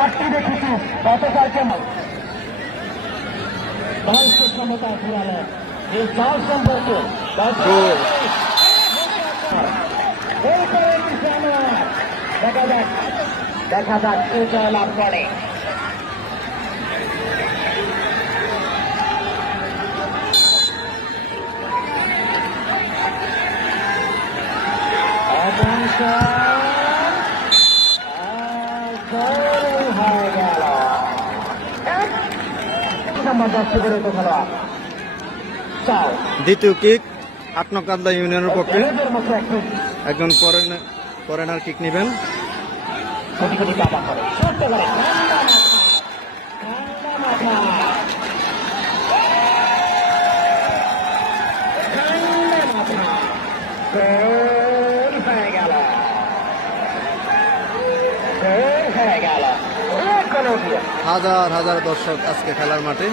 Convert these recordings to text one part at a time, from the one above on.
চারটি দেখেছি গতকাল কেমন দায়িত্ব ক্ষমতা ঘুরালেন এই চাল সম্পর্কে দেখা যাক কে জয় লাভ করে। দ্বিতীয় কিক ৮ নং কাদলা ইউনিয়নের পক্ষে একজন ফরেনার কিক নেবেন। হাজার হাজার দর্শক আজকে খেলার মাঠে।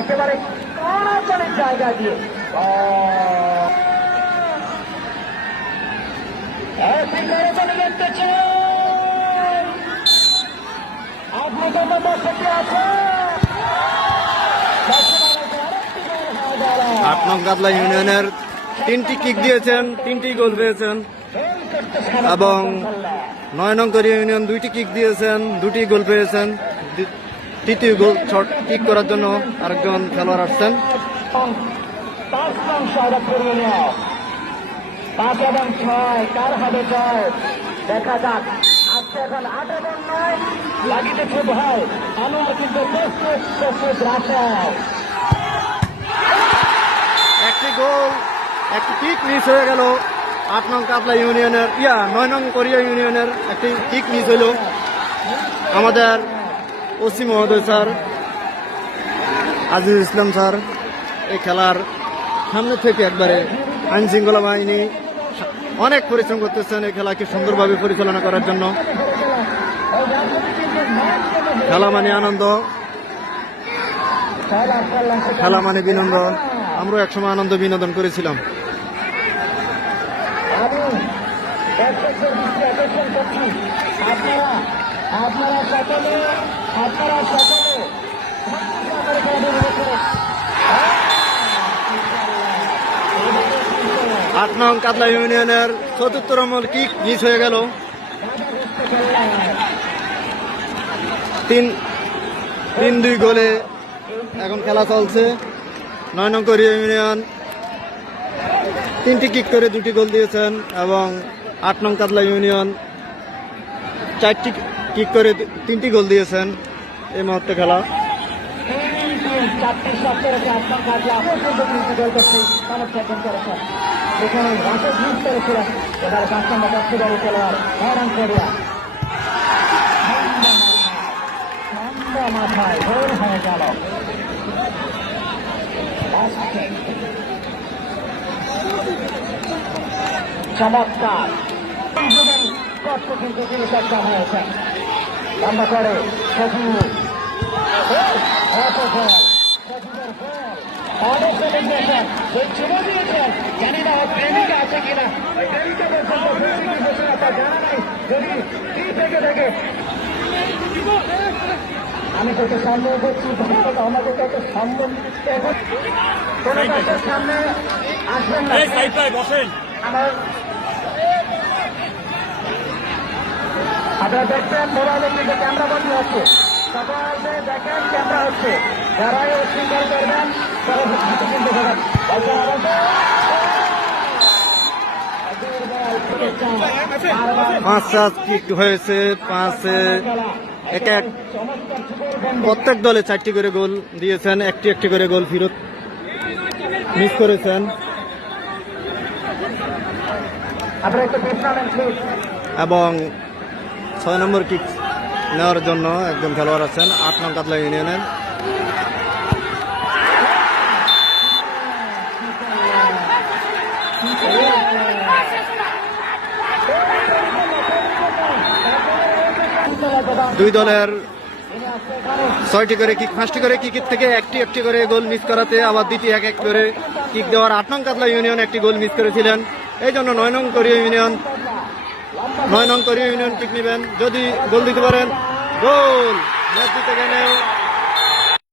একেবারে জায়গা দিয়ে আপনি কোনো বসতি আছে ৮ নং কাদলা ইউনিয়নের 3টি কিক দিয়েছেন, 3টি গোল পেয়েছেন এবং ৯ নং করিয়া ইউনিয়ন 2টি কিক দিয়েছেন, 2টি গোল পেয়েছেন। তৃতীয় গোল শট কিক করার জন্য আরেকজন খেলোয়াড় আসছেন। 5 এবং 6 কার হবে জয় দেখা যাক। আজকে এখন 8 এবং 9 লাগিতেছে ভয়। আনোয়ার কিন্তু প্রস্তুত রাখেন। একটি গোল, একটি কিক মিস হয়ে গেল ৮ নং কাদলা ইউনিয়নের ৯ নং কোরিয়া ইউনিয়নের একটি কিক মিস হইল। আমাদের ওসি মহোদয় স্যার আজিজ ইসলাম স্যার এই খেলার সামনে থেকে একবারে আইন শৃঙ্খলা বাহিনী অনেক পরিশ্রম করতেছেন এই খেলাকে সুন্দরভাবে পরিচালনা করার জন্য। খেলা মানে আনন্দ, খেলা মানে বিনোদন। আমরা একসময় আনন্দ বিনোদন করেছিলাম। আট নং কাদলা ইউনিয়নের ৪র্থ নম্বর কিক মিস হয়ে গেল। ৩-২ গোলে এখন খেলা চলছে। ৯ নং কোরিয়া ইউনিয়ন 3টি কিক করে 2টি গোল দিয়েছেন এবং ৮ নং কাদলা ইউনিয়ন 4টি কিক করে 3টি গোল দিয়েছেন। এই মুহূর্তে খেলা মাথায় গোল হয়ে গেল। চমৎকার কষ্ট কিন্তু তিনি চেষ্টা হয়েছে লম্বা করে সজীব অনেক সেলিব্রেশন ছেড়ে দিয়েছেন। জানি না প্রেমিকা আছে কিনা, প্রেমিকা জানা নাই যদি থেকে থেকে আমি তোকে সন্দেহ করছি আমাদের কাছে সম্ভব কোন কাছের সামনে আসবেন না। আমার আপনারা দেখছেন মোবাইলে কিন্তু ক্যামেরা বন্ধ হচ্ছে, সকালে দেখেন ক্যামেরা হচ্ছে, যারাই অস্বীকার করবেন তারা কিন্তু পাঁচ কিক হয়েছে। প্রত্যেক দলে 4টি করে গোল দিয়েছেন, একটি করে গোল ফিরত মিস করেছেন। এবং 6 নম্বর কিক নেওয়ার জন্য একজন খেলোয়াড় আছেন 8 নং কাদলা ইউনিয়নের। দুই দলের 6টি করে কিক, 5টি করে কিক থেকে একটি করে গোল মিস করাতে আবার দ্বিতীয় এক করে কিক দেওয়ার 8 নং কাতলা ইউনিয়ন একটি গোল মিস করেছিলেন। এই জন্য 9 নং কোরীয় ইউনিয়ন কিক নেবেন, যদি গোল দিতে পারেন গোল ম্যাচ জিতে গেলেও